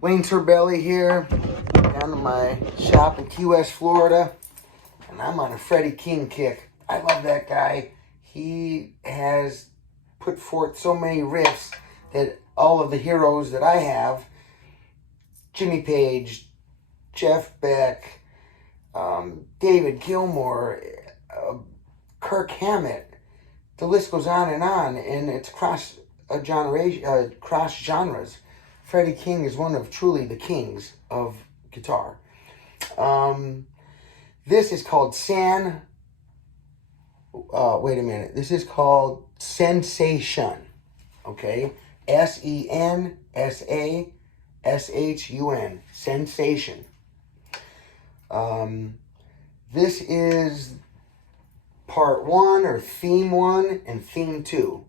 Wayne Sorbelli here, down to my shop in Key West, Florida, and I'm on a Freddie King kick. I love that guy. He has put forth so many riffs that all of the heroes that I have, Jimmy Page, Jeff Beck, David Gilmour, Kirk Hammett, the list goes on, and it's cross genres. Freddie King is one of truly the kings of guitar. This is called This is called SenSaShun. Okay? SenSaShun. SenSaShun. This is part 1 or theme 1 and theme 2.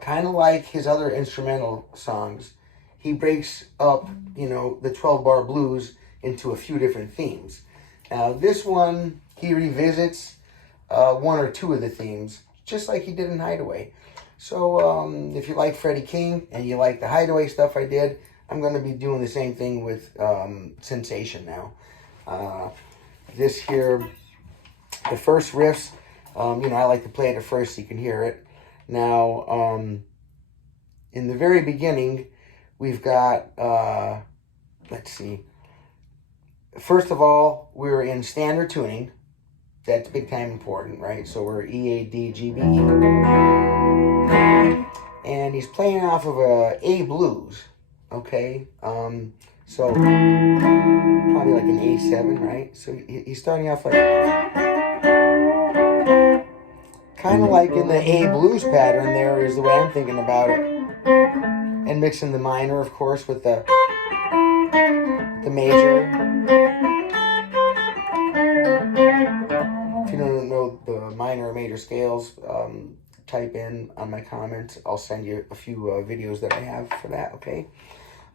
Kind of like his other instrumental songs. He breaks up, the 12-bar blues into a few different themes. Now, this one, he revisits 1 or 2 of the themes, just like he did in Hideaway. So, if you like Freddie King and you like the Hideaway stuff I did, I'm going to be doing the same thing with SenSaShun now. This here, the first riffs, I like to play it at first so you can hear it. Now, in the very beginning, we've got, let's see. First of all, we're in standard tuning. That's big time important, right? So we're E, A, D, G, B, E. And he's playing off of a A blues, okay? So probably like an A7, right? So he's starting off like, kind of like in the A blues pattern there is the way I'm thinking about it. And mixing the minor, of course, with the major. If you don't know the minor or major scales, type in on my comments. I'll send you a few videos that I have for that, okay?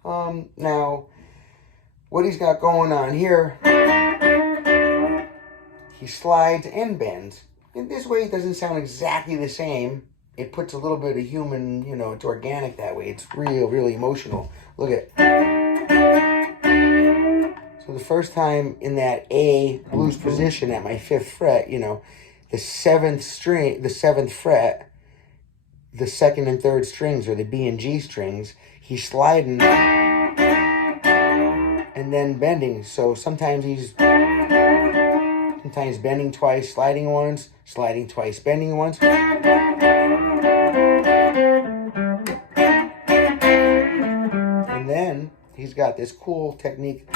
Now, what he's got going on here, he slides and bends. In this way, it doesn't sound exactly the same. It puts a little bit of human, it's organic that way. It's really emotional. Look at. So the first time in that A blues position at my 5th fret, the 7th fret, the 2nd and 3rd strings, or the B and G strings, he's sliding and then bending. So sometimes bending twice, sliding once, sliding twice, bending once. And then he's got this cool technique,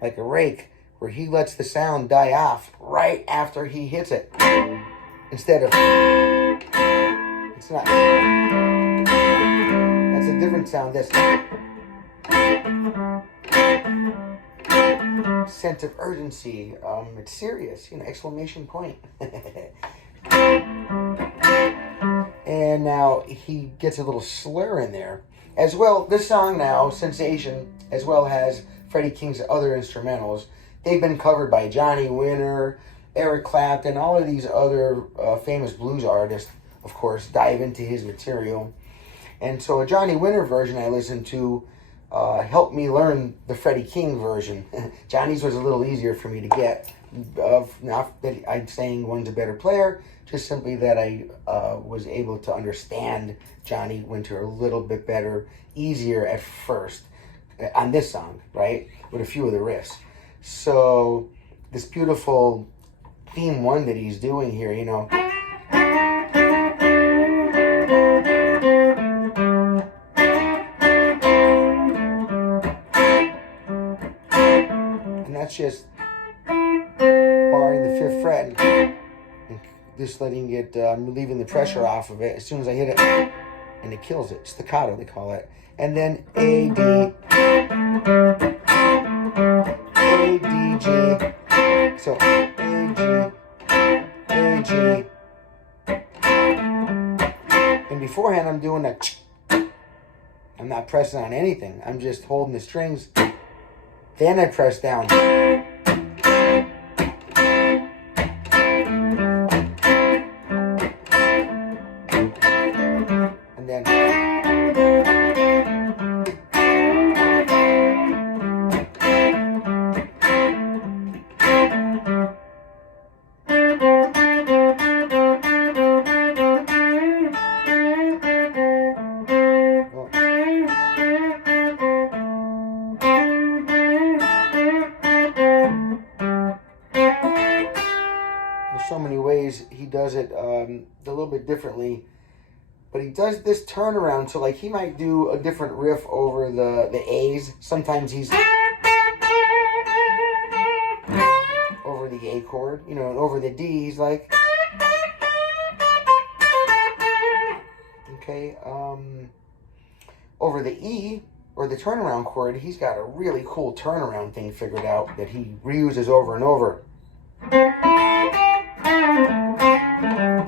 like a rake, where he lets the sound die off right after he hits it. Instead of, it's not, that's a different sound, this. Sense of urgency, it's serious, exclamation point. And now he gets a little slur in there. As well, this song now, SenSaShun, as well as Freddie King's other instrumentals, they've been covered by Johnny Winter, Eric Clapton, all of these other famous blues artists, of course, dive into his material. And so a Johnny Winter version I listened to helped me learn the Freddie King version. Johnny's was a little easier for me to get. Not that I'm saying one's a better player, just simply that I was able to understand Johnny Winter a little bit better, easier at first, on this song, right? With a few of the riffs. So this beautiful theme 1 that he's doing here, And and that's just barring the 5th fret and just letting it, relieving the pressure off of it. As soon as I hit it, and it kills it. Staccato, they call it. And then A, D, A, D, G. So A, G, A, G. And beforehand, I'm doing that. I'm not pressing on anything. I'm just holding the strings. Then I press down. And then. So many ways he does it a little bit differently, but he does this turnaround. So like he might do a different riff over the A's. Sometimes he's over the A chord, you know, and over the D he's like, okay, over the E or the turnaround chord, he's got a really cool turnaround thing figured out that he reuses over and over.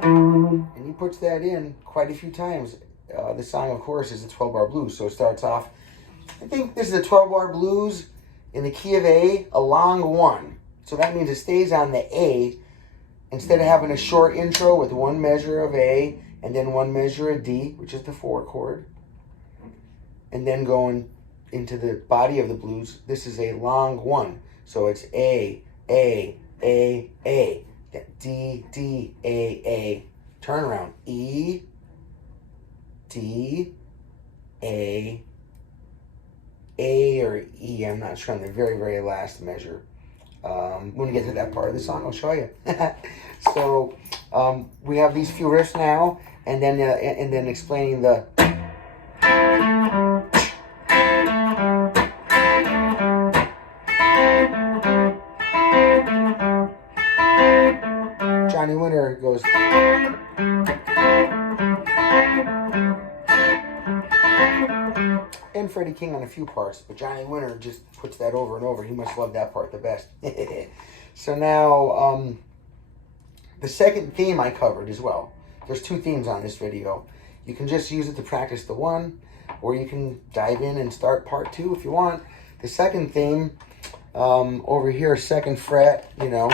And he puts that in quite a few times. The song, of course, is a 12-bar blues. So it starts off, I think this is a 12-bar blues in the key of A, a long 1. So that means it stays on the A. Instead of having a short intro with 1 measure of A and then 1 measure of D, which is the 4 chord, and then going into the body of the blues, this is a long 1. So it's A, A, A, A. D, D, A, turnaround, E, D, A or E, I'm not sure on the very, very last measure. When we get to that part of the song, I'll show you. So we have these few riffs now, and then explaining the Johnny Winter goes, and Freddie King on a few parts, but Johnny Winter just puts that over and over. He must love that part the best. So now, the second theme I covered as well. There's 2 themes on this video. You can just use it to practice the 1, or you can dive in and start part 2 if you want. The second theme, over here, 2nd fret, you know,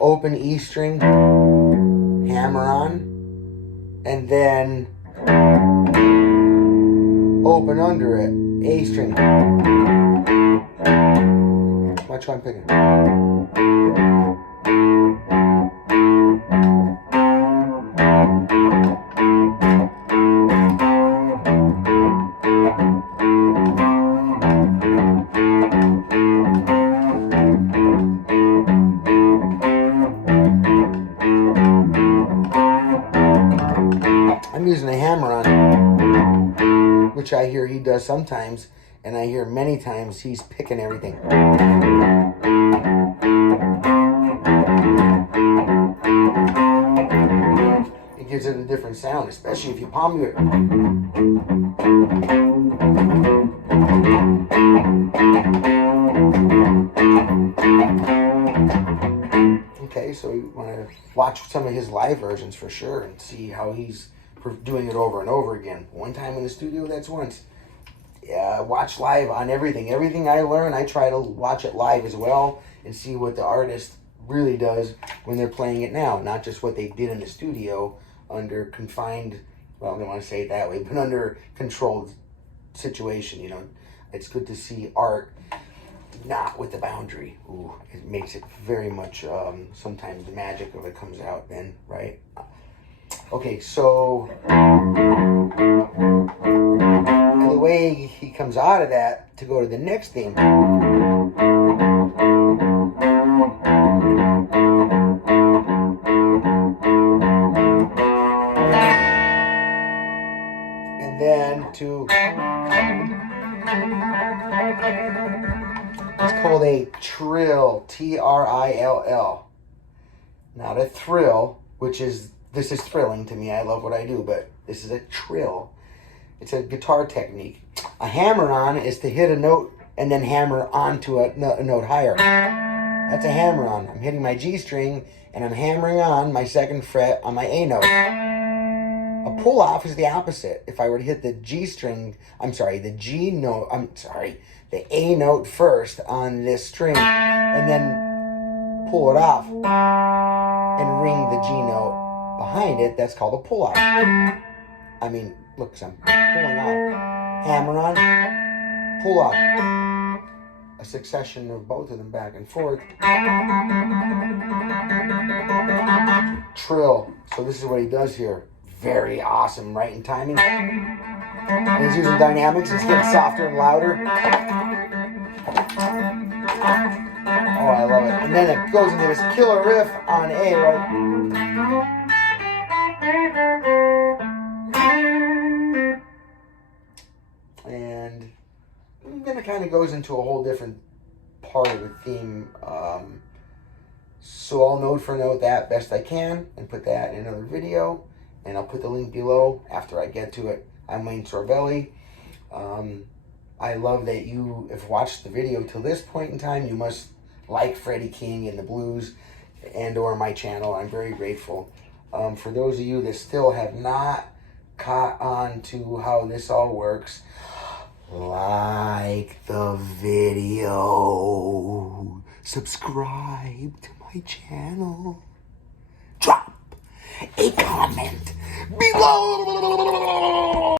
open E string, hammer on, and then open under it, A string. Watch how I'm picking. I'm using a hammer on, which I hear he does sometimes, and I hear many times he's picking everything. It gives it a different sound, especially if you palm it. Okay, so you want to watch some of his live versions for sure and see how he's doing it over and over again. One time in the studio, that's once. Yeah, watch live on everything. Everything I learn, I try to watch it live as well and see what the artist really does when they're playing it now, not just what they did in the studio under confined, well, I don't want to say it that way, but under controlled situation, you know. It's good to see art not with the boundary. Ooh, it makes it very much, sometimes the magic of it comes out then, right? Okay, so and the way he comes out of that to go to the next theme. And then to, it's called called a trill, T-R-I-L-L. Not a thrill, which is, this is thrilling to me. I love what I do, but this is a trill. It's a guitar technique. A hammer-on is to hit a note and then hammer onto a note higher. That's a hammer-on. I'm hitting my G string and I'm hammering on my 2nd fret on my A note. A pull-off is the opposite. If I were to hit the G string, the A note first on this string and then pull it off and ring the G note behind it, that's called a pull-off. I mean, look, I'm pulling off. Hammer on, pull off. A succession of both of them back and forth. Trill. So this is what he does here. Very awesome, right in timing. And he's using dynamics. It's getting softer and louder. Oh, I love it. And then it goes into this killer riff on A, right? And then it kind of goes into a whole different part of the theme. So I'll note for note that best I can and put that in another video. And I'll put the link below after I get to it. I'm Wayne Sorbelli. I love that you have watched the video till this point in time. You must like Freddie King and the blues and or my channel. I'm very grateful. For those of you that still have not caught on to how this all works, like the video, subscribe to my channel, drop a comment below.